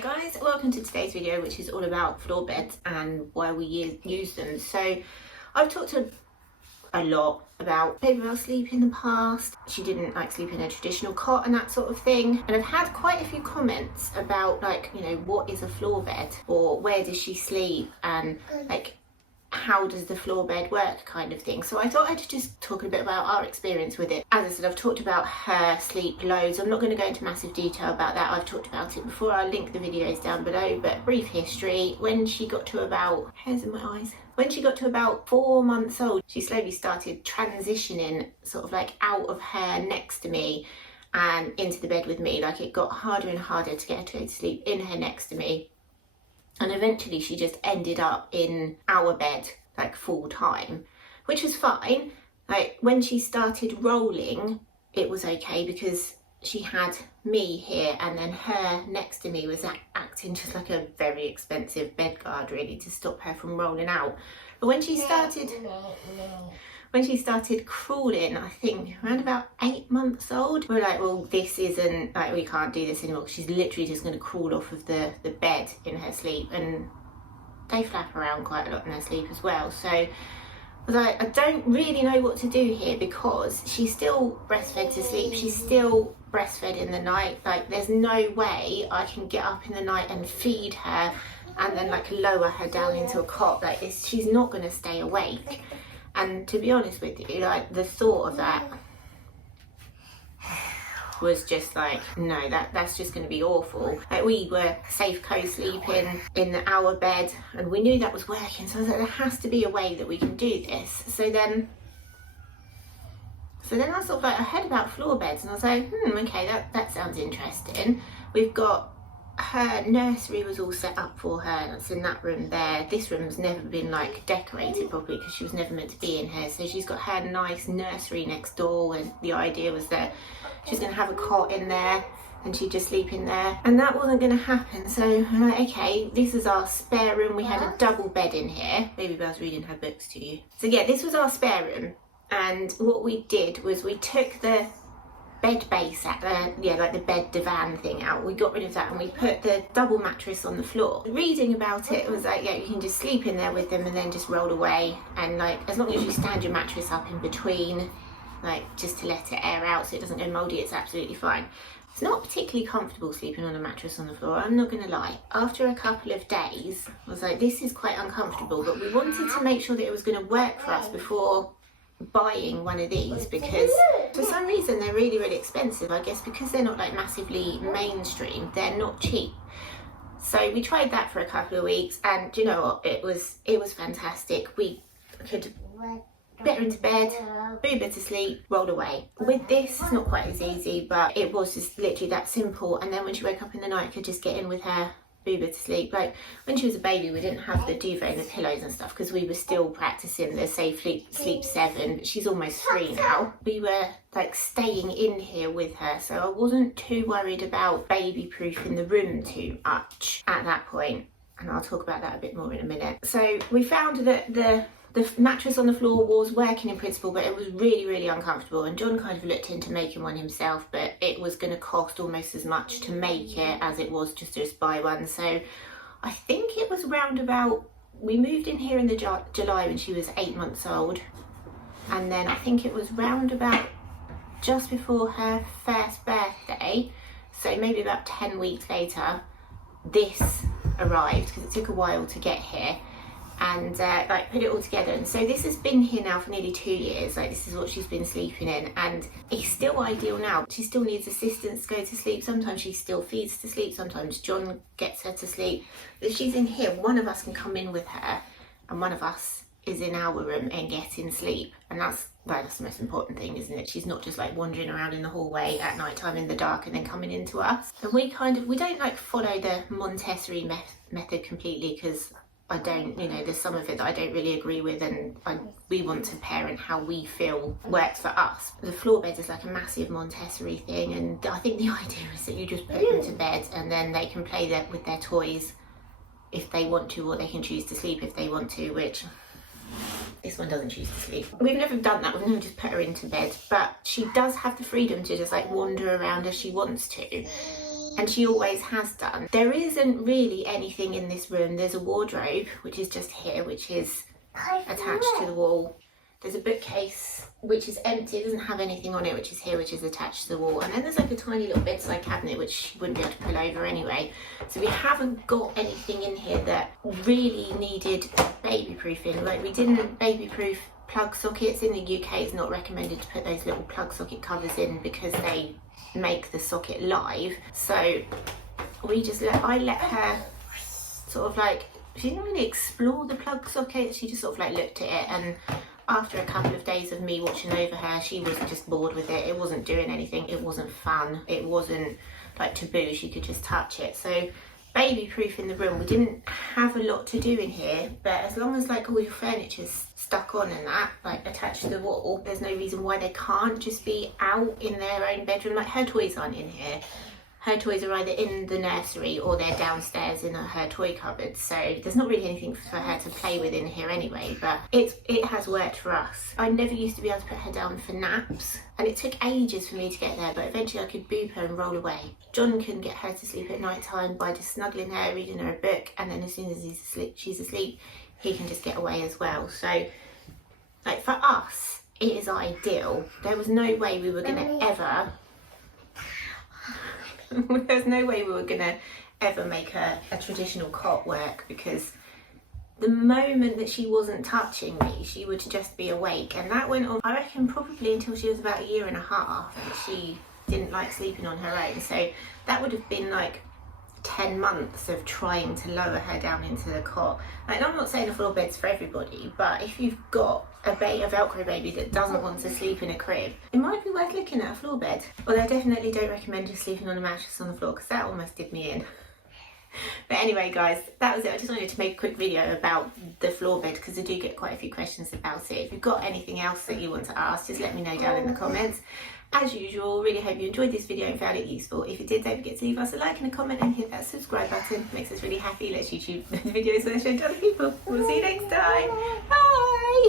Hello guys, welcome to today's video, which is all about floor beds and why we use them. So I've talked a lot about Babybel sleep in the past. She didn't like sleep in a traditional cot and that sort of thing, and I've had quite a few comments about, like, you know, what is a floor bed, or where does she sleep, and like how does the floor bed work, kind of thing. So I thought I'd just talk a bit about our experience with it. As I said, I've talked about her sleep loads. I'm not going to go into massive detail about that. I've talked about it before. I'll link the videos down below, but brief history. When she got to about, hairs in my eyes, when she got to about 4 months old, she slowly started transitioning sort of like out of her next to me and into the bed with me. Like, it got harder and harder to get her to go to sleep in her next to me. And eventually she just ended up in our bed, like, full time, which was fine. Like, when she started rolling, it was okay because she had me here and then her next to me was acting just like a very expensive bed guard, really, to stop her from rolling out. But when she started crawling, I think around about 8 months old, we were like, well, this isn't, like, we can't do this anymore. She's literally just going to crawl off of the bed in her sleep, and they flap around quite a lot in their sleep as well. So I was like, I don't really know what to do here, because she's still breastfed to sleep. She's still breastfed in the night. Like, there's no way I can get up in the night and feed her and then like lower her down into a cot. Like, she's not going to stay awake. And to be honest with you, like, the thought of that was just like, no, that's just going to be awful. Like, we were safe co-sleeping in our bed and we knew that was working. So I was like, there has to be a way that we can do this. So then I sort of like, I heard about floor beds and I was like, okay, that sounds interesting. We've got, her nursery was all set up for her. That's in that room there. This room's never been like decorated properly because she was never meant to be in here. So she's got her nice nursery next door, and the idea was that she's going to have a cot in there and she'd just sleep in there, and that wasn't going to happen. So I'm like, okay, this is our spare room. We had a double bed in here. Babybel's reading her books to you. So yeah, this was our spare room, and what we did was we took the bed base at the bed divan thing out. We got rid of that and we put the double mattress on the floor. Reading about it was like, yeah, you can just sleep in there with them and then just roll away, and like, as long as you stand your mattress up in between, like, just to let it air out so it doesn't go mouldy, it's absolutely fine. It's not particularly comfortable sleeping on a mattress on the floor, I'm not gonna lie. After a couple of days I was like, this is quite uncomfortable, but we wanted to make sure that it was going to work for us before buying one of these, because for some reason they're really, really expensive. I guess because they're not like massively mainstream, they're not cheap. So we tried that for a couple of weeks, and do you know what, it was fantastic. We could get her into bed, boot her to sleep, roll away. With this, it's not quite as easy, but it was just literally that simple. And then when she woke up in the night, I could just get in with her, boob her to sleep. Like, when she was a baby, we didn't have the duvet and the pillows and stuff because we were still practicing the safe sleep 7, but she's almost 3 now. We were like staying in here with her, so I wasn't too worried about baby proofing the room too much at that point, and I'll talk about that a bit more in a minute. So we found that the mattress on the floor was working in principle, but it was really, really uncomfortable, and John kind of looked into making one himself, but it was going to cost almost as much to make it as it was just buy one. So I think it was round about, we moved in here in the July when she was 8 months old, and then I think it was round about just before her first birthday, so maybe about 10 weeks later, this arrived, because it took a while to get here, and like put it all together. And so this has been here now for nearly 2 years. Like, this is what she's been sleeping in, and it's still ideal now. She still needs assistance to go to sleep. Sometimes she still feeds to sleep, sometimes John gets her to sleep. If she's in here, one of us can come in with her and one of us is in our room and getting sleep, and that's the most important thing, isn't it? She's not just like wandering around in the hallway at night time in the dark and then coming into us. And we don't like follow the Montessori method completely, because I don't, you know, there's some of it that I don't really agree with, and we want to parent how we feel works for us. The floor bed is like a massive Montessori thing, and I think the idea is that you just put them to bed and then they can play with their toys if they want to, or they can choose to sleep if they want to, which this one doesn't choose to sleep. We've never done that, we've never just put her into bed, but she does have the freedom to just like wander around as she wants to. and she always has done. There isn't really anything in this room. There's a wardrobe, which is just here, which is attached to the wall. There's a bookcase which is empty, it doesn't have anything on it, which is here, which is attached to the wall. And then there's like a tiny little bedside cabinet which she wouldn't be able to pull over anyway. So we haven't got anything in here that really needed baby proofing. Like, we didn't baby proof plug sockets. In the UK it's not recommended to put those little plug socket covers in because they make the socket live. So we just I let her sort of like, she didn't really explore the plug socket, she just sort of like looked at it, and after a couple of days of me watching over her, she was just bored with it. It wasn't doing anything, it wasn't fun, it wasn't like taboo, she could just touch it. So baby proof in the room, we didn't have a lot to do in here, but as long as like all your furniture's stuck on and that, like attached to the wall, there's no reason why they can't just be out in their own bedroom. Like, her toys aren't in here. Her toys are either in the nursery or they're downstairs in her toy cupboard, so there's not really anything for her to play with in here anyway, but it has worked for us. I never used to be able to put her down for naps, and it took ages for me to get there, but eventually I could boob her and roll away. John can get her to sleep at night time by just snuggling her, reading her a book, and then as soon as she's asleep, he can just get away as well. So like, for us, it is ideal. There was no way we were gonna ever there's no way we were gonna ever make a traditional cot work, because the moment that she wasn't touching me, she would just be awake, and that went on, I reckon, probably until she was about 1.5 years, and she didn't like sleeping on her own. So that would have been like 10 months of trying to lower her down into the cot. Like, I'm not saying a floor bed's for everybody, but if you've got a Velcro baby that doesn't want to sleep in a crib, it might be worth looking at a floor bed. Although I definitely don't recommend just sleeping on a mattress on the floor, because that almost did me in. But anyway guys, that was it. I just wanted to make a quick video about the floor bed because I do get quite a few questions about it. If you've got anything else that you want to ask, just let me know down in the comments. As usual, really hope you enjoyed this video and found it useful. If you did, don't forget to leave us a like and a comment and hit that subscribe button. It makes us really happy. Let's YouTube videos when I show to other people. We'll see you next time. Bye!